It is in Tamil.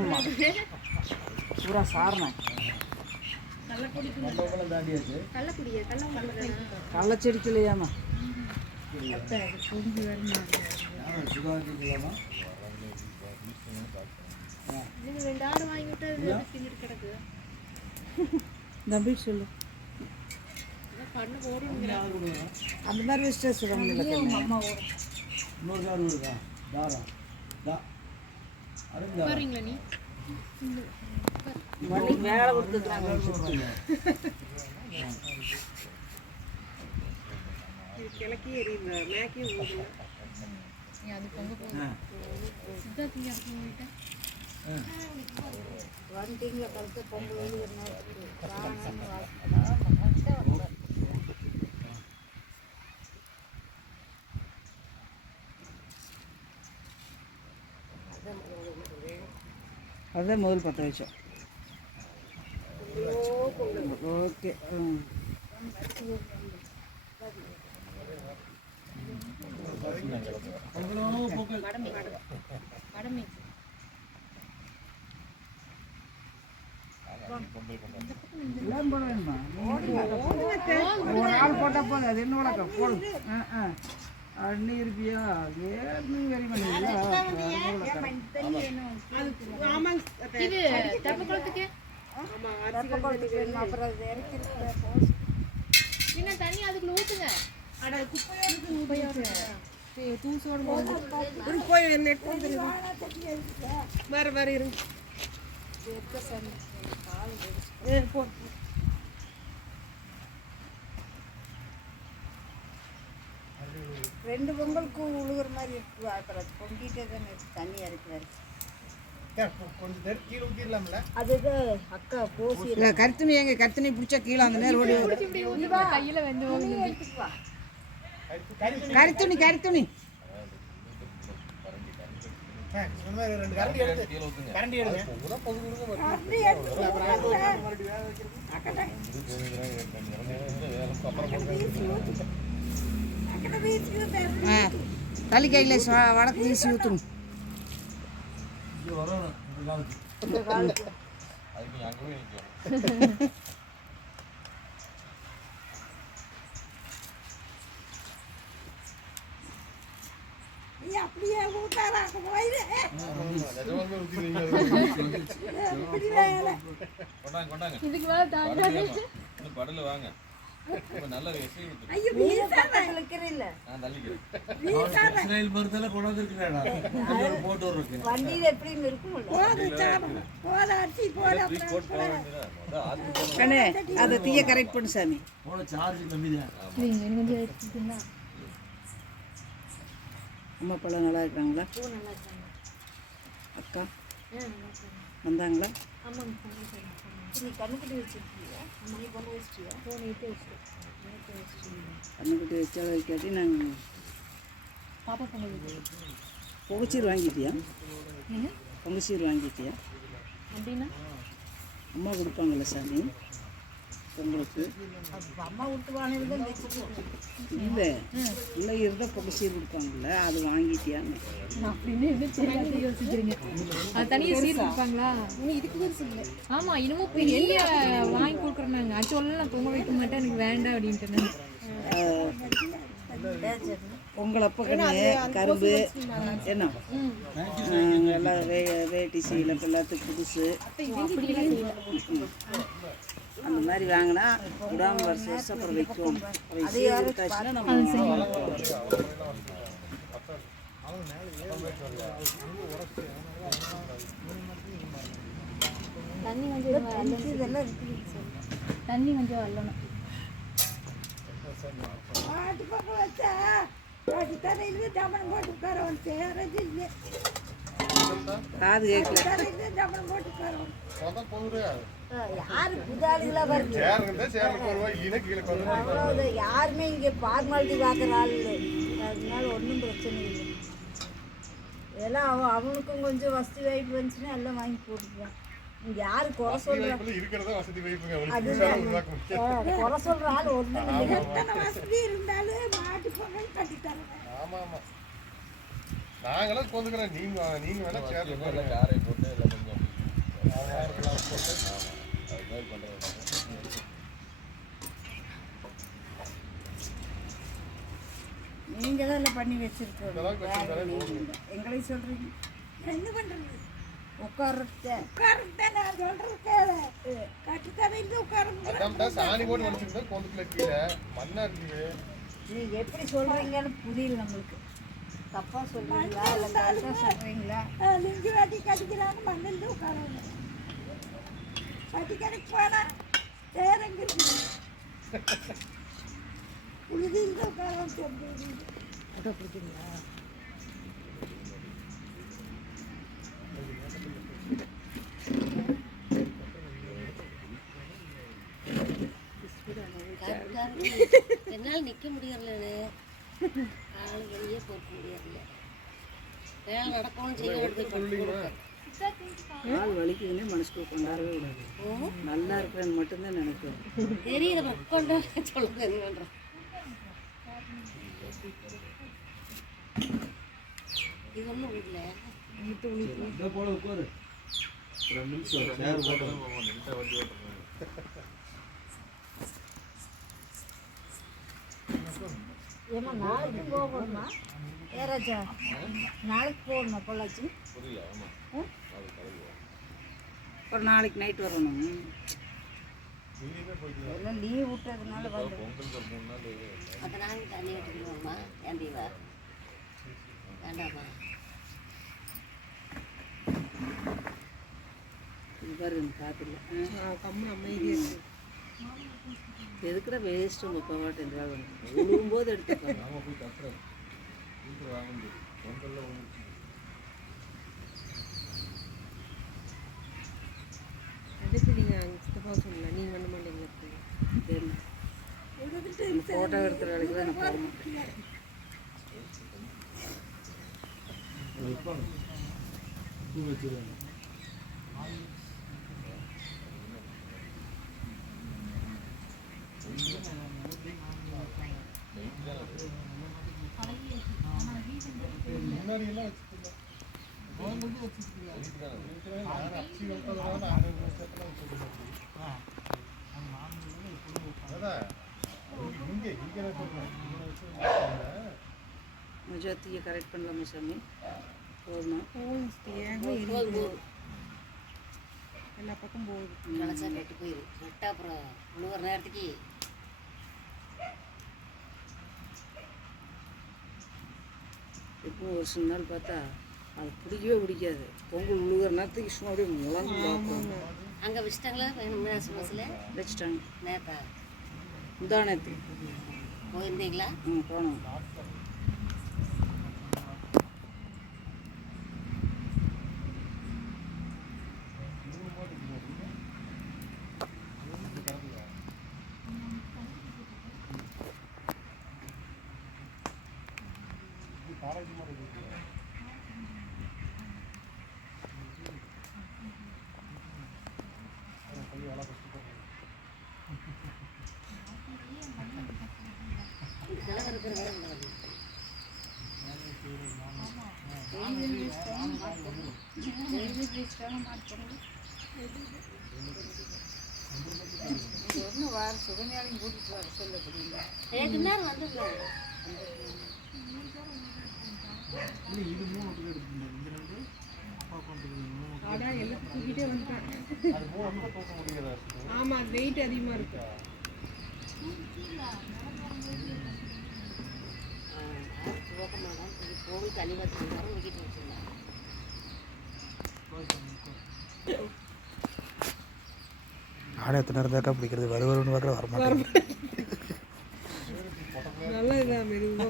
ஆமாம் பூரா சாரணம் கள்ளச்செடிக்கலையாமா தம்பி சொல்லு அந்த மாதிரி வச்சுட்டா சொல்லுங்க அம்மா நீ வேலை கொடுத்துருக்காங்க கிழக்கி எரியுங்க மேக்கி வண்டிங்க கழுத்து பொங்கல் அதுதான் முதல் 10 வச்சோம். ஓகே ஒரு ஆள் போட்டால் போதும். அது என்ன வழக்கம் போடும். அண்ணி இருப்பியா ஏன்னு வெரி பண்ணியா தண்ணி அதுக்குள்ள ஊத்துங்க. தூசோடு போய் வேற வேற இருங்க போ. ரெண்டு பொங்கலுக்கு உழுகுற மாதிரி இருக்கு. அப்புறம் பொங்கிட்டே தானே தண்ணி இறக்குவாரு. கொஞ்சம் கீழே ஊற்றிடலாம்ல. அது அக்கா போசி இல்லை கருத்துணி எங்க கருத்துணி பிடிச்சா கீழே அந்த நேரம் ஓடி கையில வந்து கருத்துணி கருத்துணி ரெண்டு கரண்டி எடுத்து கரண்டி எடுங்க. தள்ளி கையில் வடக்கு வீசி ஊற்றணும். அப்படியே ஊத்தாராக்க போயிரு. இதுக்கு மேல தாண்டாது. படல வாங்க. நல்ல விஷயம் இருக்கு. ஐயோ வீசாத கிளக்கிறீல. நான் தள்ளிக்கிறேன். இஸ்ரேல் மருந்தல கொண்டு இருக்கறடா. அது போட் இருக்கு. வண்டியில எப்படி இருக்கும்ல. போடாச்சி போடா. கண்ணே அதை தீய கரெக்ட் பண்ணு சாமி. போன சார்ஜ் கம்மிதான். நீங்க கொஞ்சம் எடுத்துக்கிட்டீங்களா? அம்மா பழம் நல்லா இருக்காங்களா? நல்லா இருக்காங்க. அக்கா நல்லா இருக்காங்க. வந்தாங்களா? ஆமாங்க. நீ கண்ணுக்குட்டி வச்சிருக்கீங்க. நீ கொண்டு வச்சிட்டியா? போனிட்டு வச்சிருக்கேன். கண்ணுக்குட்டி வச்சாலும் வைக்காட்டி நாங்கள் பாப்பா பொங்கல் பொங்கச்சீர் வாங்கிட்டியா? என்ன பொங்கச்சீர் வாங்கிட்டியா? அப்படின்னா அம்மா கொடுப்பாங்கல்ல சாமி பொங்கலுக்கு. அம்மா விட்டு வாங்கிட்டு தான் வச்சுருக்கேன். இல்லை இல்லை இருந்தால் பொங்கச்சீர் கொடுப்பாங்கல்ல, அது வாங்கிட்டியான்னு. அப்படின்னு என்ன தெரியாது யோசிக்கிறீங்க. அது தனியாக சீர் கொடுப்பாங்களா? ஆமா இன்னமும் பெரிய வாங்கி கொடுக்குறேன்னாங்க. ஆக்சுவலாக நான் பொங்கல் வைக்க மாட்டேன், எனக்கு வேண்டாம் அப்படின்ட்டு. பொங்கல் அப்போ கண்ணு கரும்பு என்ன எல்லாம் வேட்டி சீலை எல்லாத்துக்கும் புதுசு அந்த மாதிரி வாங்கினா விடாமல் வருஷம் வருஷம் அப்புறம் வைக்கும். கொடுத்தாச்சுன்னா நம்ம தண்ணி கொஞ்சம் இதெல்லாம் தண்ணி கொஞ்சம் வரலணும். பாட்டு பக்கம் வச்சா பாட்டு தரையில் ஜாமன் போட்டு உட்கார வந்து காது கேட்கல. ஜாமன் போட்டு உட்கார யாரு புதாளிகளா வருது? யாருமே இங்கே ஃபார்மாலிட்டி பார்க்குற ஆள் இல்லை. அதனால ஒன்றும் பிரச்சனை இல்லை. எல்லாம் அவனுக்கும் கொஞ்சம் வசதி வாய்ப்பு வந்துச்சுன்னா எல்லாம் வாங்கி போட்டுக்குவான். இங்கே யாரு குறை சொல்கிறாங்க? குறை சொல்கிற ஆள் ஒன்றும் இல்லை. எத்தனை வசதி இருந்தாலும் மாட்டு பொங்கல் கட்டி தரேன். நாங்களாம் கொண்டுக்கிறேன். நீங்க வேணா காரை போட்டு எல்லாம் கொஞ்சம் மாதிரி பண்ணுறது. நீங்கள் தான் எல்லாம் பண்ணி வச்சுருக்கோம். எங்களையும் சொல்கிறீங்க என்ன பண்ணுறது? உட்கார்றத நான் சொல்கிறது கட்டுத்தரையில் உட்கார சாணி போட்டு வச்சுருந்தா கொண்டுக்குள்ள கீழே மண்ணா இருக்குது. நீங்கள் எப்படி சொல்கிறீங்கன்னு புரியல நம்மளுக்கு. தப்பாக சொல்கிறீங்களா இல்லை கரெக்டாக சொல்கிறீங்களா? லிங்கு வாட்டி கட்டிக்கிறாங்க மண்ணில் உட்காரங்க. வட்டி கடைக்கு போனால் வேறங்க உழுதியில் உட்கார சொல்கிறீங்க. அதை பிடிக்குங்களா? என்னால் நிற்க முடியறலன்னு ஆள் வெளியே போக முடியறல. வேலை நடக்கணும் செய்ய ஆள் வலிக்குதுன்னே மனசுக்கு கொண்டாடவே கூடாது. நல்லா இருக்கிறேன்னு மட்டும்தான் நினைக்கிறேன். தெரியல கொண்டா சொல்லுங்க. இது ஒன்றும் இல்லை. போட உட்காரு 2 நிமிஷம் சேர் போட்டு நிமிஷம் வண்டி ஓட்டுறேன். ஏமா நாளைக்கு போகணுமா? ஏராஜா நாளைக்கு போகணுமா பொள்ளாச்சி? புரியல. ஆமாம் ஒரு நாளைக்கு நைட் வரணும். எல்லாம் லீவ் விட்டதுனால வந்து பொங்கலுக்கு ஒரு 3 நாள் அதனால் தண்ணி விட்டுருவோம்மா. ஏண்டிவா வேண்டாமா? இது பாரு காத்துல கம்முன்னு அமைதியாக எதுக்குற வேஸ்ட்டு உங்கள் பவாட்டு என்றால் விழுவும்போது எடுத்துக்கலாம். நாம போய் கட்டுறோம் வீட்டில் வாங்க முடியும். பொங்கலில் ஒன்று அதுக்கு நீங்கள் சித்தப்பா சொல்லலாம், நீங்கள் பண்ண மாட்டீங்க. ஃபோட்டோ எடுக்கிற வேலைக்கு தான் நான் போக மாட்டேன். பூ வச்சுருவாங்க. மஜாத்தியை கரெக்ட் பண்ணலாமா சாமி? போகணும். எல்லா பக்கம் போகுது. கலசா கெட்டு போயிரு. நட்டா அப்புறம் முழுவர நேரத்துக்கு இப்போ ஒரு சில நாள் பார்த்தா அது பிடிக்கவே பிடிக்காது. பொங்கல் உழுகிற நேரத்துக்கு சும்மா அப்படியே முழங்கு பார்க்கணும். அங்கே வச்சுட்டாங்களா பஸ்ஸில் வச்சுட்டாங்க. நேத்தா முந்தானத்துக்கு போயிருந்தீங்களா? போனோம். ஒன்றும் வார சுகன்யாலையும் கூட்டிட்டு வர சொல்ல முடியல. நேரம் வந்துடலாம். இது 3 கிலோ எடுத்துருந்தேன். இந்த 2 அப்பா கொண்டு 3 அதான் எல்லாம் தூக்கிட்டே வந்துட்டாங்க. அது 3 தூக்க முடியாதா? ஆமாம், வெயிட் அதிகமாக இருக்கு. போக மாட்டான். கோவில் தண்ணி வச்சு வீட்டு வச்சுருந்தான். நானே எத்தனை நேரம் தாக்கா பிடிக்கிறது வருவருன்னு பார்க்குற வரமாட்டேன். நல்லா இதாக மெதுவாக